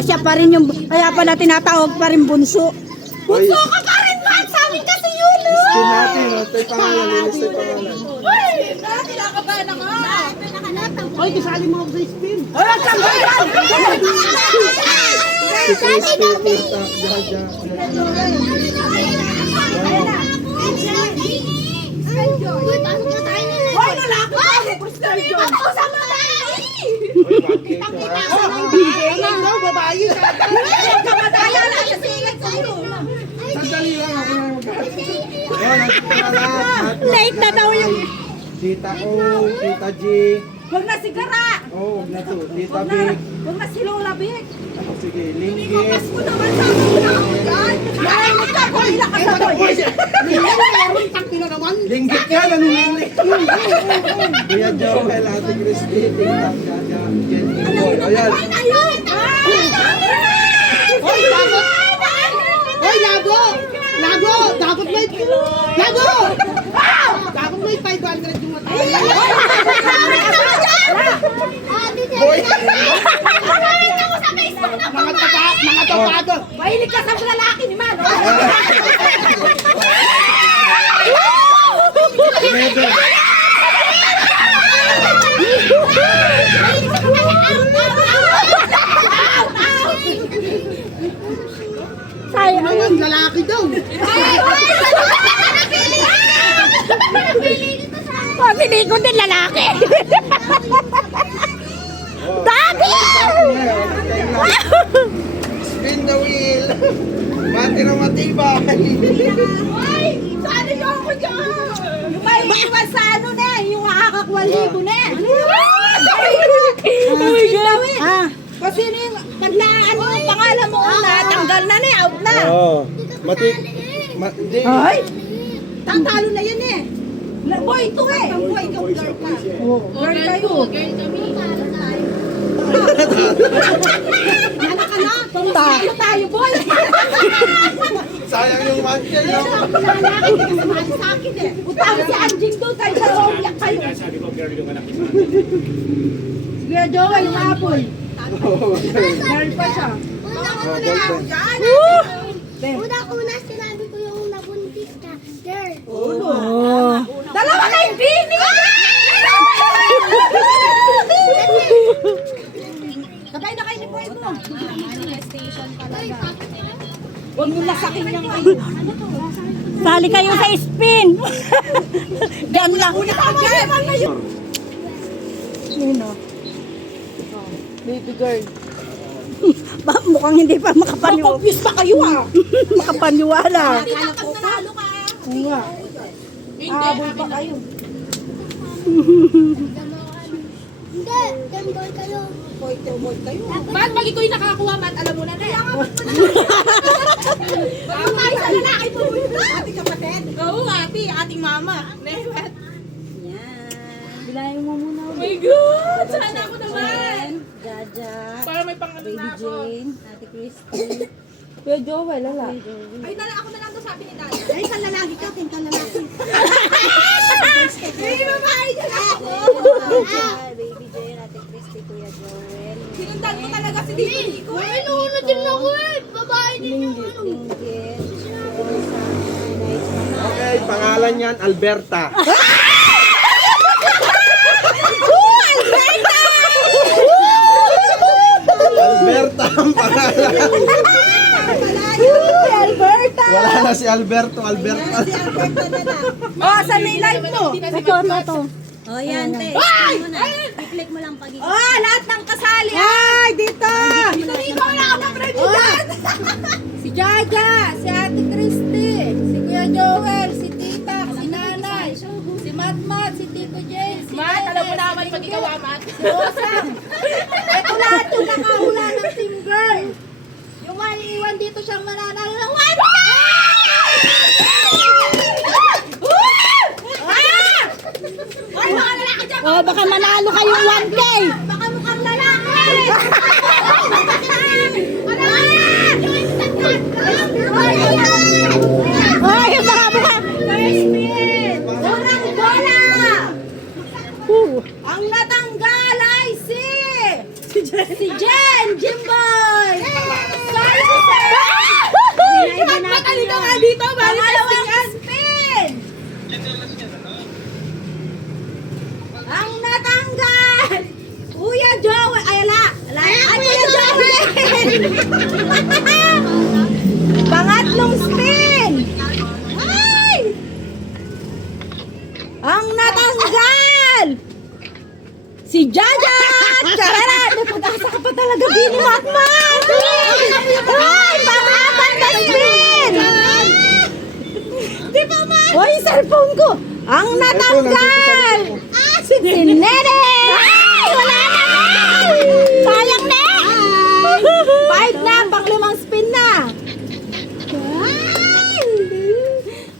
siya pa rin yung, kaya pala tinatawag pa rin bunso. Bunso ka pa rin, man! Sa amin kasi yun, Spin natin, no? Ito yung pangalan, linis ito yung pangalan. Uy! Kinakabahan ako. Hoy, kasali mo ako sa spin. Wala kang ganyan! Si Crispy, Tiltak, Jaja. Hoy, lalaki! Ako sa babae! Ano daw, babae? Kamataya na siya sigat sa'yo. Sandali lang ako na mag-aasal. Ayan, nandito na lahat. Late na daw yung... Tita O, Tita G. Huwag na sigara! Oh, huwag na to. Tita Huwag Big. na silula, Big. Ako, sige, Linggit. Mo naman sa mga yan! Yan! Magkakuha ka sa boy! Meron, tangkina naman. Linggit nga, nanunginig. Kuya Joel, Ate Crispy, Tiltak, Jaja, Jenny Boy. Ayan. Ayun! Hoy, dagot! Hoy, lago! Lago! Dagot mo Lago! Dagot mo 500 yung matay. Boy! Mga tapado. Mahilig ka sa lalaki ni Man! Medyo. Sayang! Ang lalaki daw. Pabili ko din lalaki! Daddy! Spin the wheel. Mati na matibay. Ay! Sana yung ako dyan! Yung may iwan sa ano na, yung makakakwalibo na. Oh my God! Ah, kasi yung paglaan mo ang pangalan mo una, tanggal na na, out na. Oo. Mati... Di. Ay! Tatalo na yan eh. Boy, ito eh. Boy, ikaw girl ka. Girl kayo. Ano ka na? Talo tayo, boy. Sayang yung mantel, no? Lalaki ka sumali sa akin eh. Utang si Anjing doon tayo sa Romyak kayo. Sabi ko, girl yung anak ni Sige, Joel, yung apple. Girl pa siya. Una-una sinabi ko yung nabuntis ka. Girl. Dalawa na yung bini! Sabay na kayo ni Boy mo. Huwag mo nasakin yung kayo. Sali kayo sa spin. Diyan lang. Sino? Baby girl. Mukhang hindi pa makapaniwala. Confused pa kayo ah. Makapaniwala. Oo nga. Habol pa kayo. Hindi. Gambol kayo. Boy kayo. Ba't pag ito'y nakakuha, Matt, alam mo na na. Ba't tayo sa lalaki po? Ating kapatid. Oo, ate. Ating mama. Yan. Bilayin mo muna. Oh my God! Sana ako naman. Jaja. Para may pang Baby Jane. Ate Christy. Kuya Joel, ala. Ay, ako na lang to sabi ni Daddy. Ay, isang lalaki ka. Tinta lalaki. Baby, babae niya na ako. Baby Jane, Ate Christy, Kuya Joel, Sinundan mo talaga si Dito Nico. Ay, nauna din ako eh. Babae din yung ano. Linggit, Rosa, Nice, Okay, pangalan niyan, Alberta. Alberta ang pangalan. Alberta. Wala na si Alberto, Alberta. Oh, saan may live mo? Ito. Oh, yan, te. I-click mo lang pag Oh, lahat ng kasali. Ay, dito. Dito Nico, wala ako ng president. Si Jaja, si Ate Christy, si Kuya Joel, si Tita, si Nanay, si Matmat, si Tito Jane, si Mat, alam mo naman pag ikaw amat. Si Rosa. Ito lahat yung nakahula ng team girl. Yung maliiwan dito siyang mananalo ng 1K! Ay, mga lalaki dyan! Oh, baka manalo kayong 1K. Baka mukhang lalaki! Ay, baka mukha. Unang bola! Ang natanggal ay si Jen Jimboy! Pangatlong spin. Ay! Ang natanggal! Si Jaja! Charara! May pag-asa ka pa talaga, Bini Matmat! Ay! Pang-apat na spin! Di ba, man? Hoy, cellphone ko! Ang natanggal! Si Nene! Ay! Wala na! Sayang na! 5 na! Pang-limang spin na!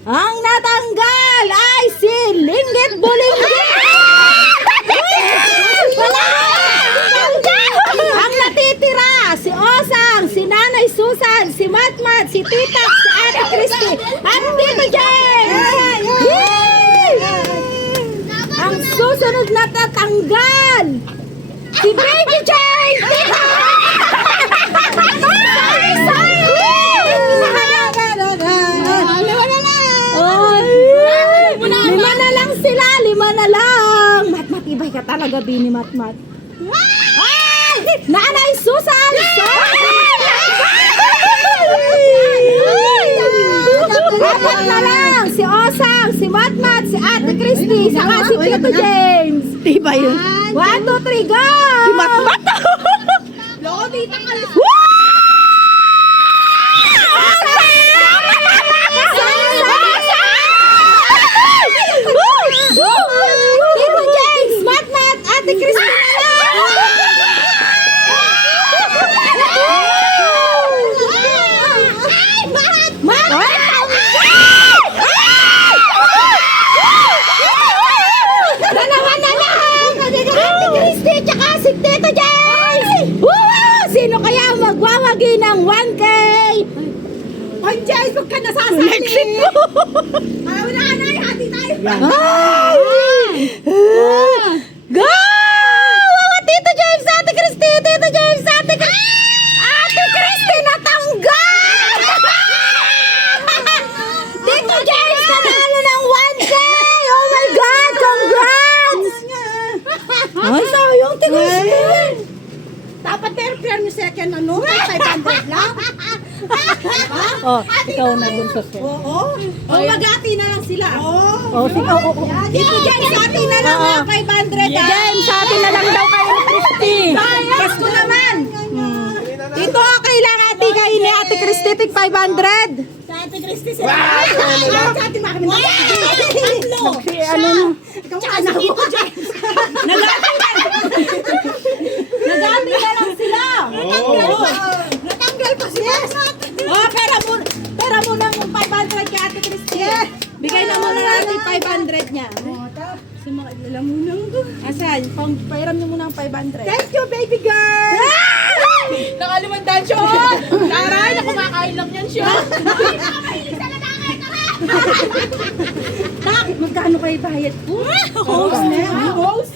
Ang natanggal ay si Linggit Bulinggit! Wala! Ang natitira, si Osang, si Nanay Susan, si Matmat, si Tita, si Ate Christy, at Tito James! Yay! Ang susunod na tatanggal, si Baby James! Tita! Lima na lang sila, 5 na lang. Matmat, ibay ka talaga, Bini Matmat. Ay! Nanay Susan! Apat na lang, si Osang, si Matmat, si Ate Christy, saka si Tito James. Diba yun? 1, 2, 3, go! Si Matmat! Lodi, tangal! Tito James, Matmat, Ate Christy na Dalawa na lang! Ate Christy, tsaka si Tito James! Woo! Sino kaya magwawagi ng 1K? Ay, James, huwag ka nasasali! Exit mo! Ayaw na, anay! Hati tayo! Ay! Go! Wawa, Tito James, Ate Christy! Tito James, Ate Christy! Ate Christy, natanggal! Tito James, nanalo ng 1K! Oh my God! Congrats! Ay, sayang, Tito Christy! Dapat fair yung second ano, 500 lang. Oh, ikaw na dun sa set. Oo. O magati na lang sila. Oo. Oh, sige, oh, oh. Dito James, atin na lang Oo. 500 ah. James, sa atin na lang daw kayo, Christy. Pasko naman. Dito, okay lang, ate, kayo ni Ate Christy, tig 500. Sa atin Christy sila. Sa atin makami na. Tatlo. Ano na? Ikaw ka na dito James. Nagati na lang sila. Natanggal pa siya. Oh, pera mo ng 500 kay Ate Christy. Bigay na muna natin 500 niya. Kasi mga lalamunan ko. Asan? Pairam niyo muna ang 500. Thank you, baby girl. Nakalimandaan siya. Taray, na kumakain lang yan siya. Tak, magkano kayo bayad ko? Host na. Host.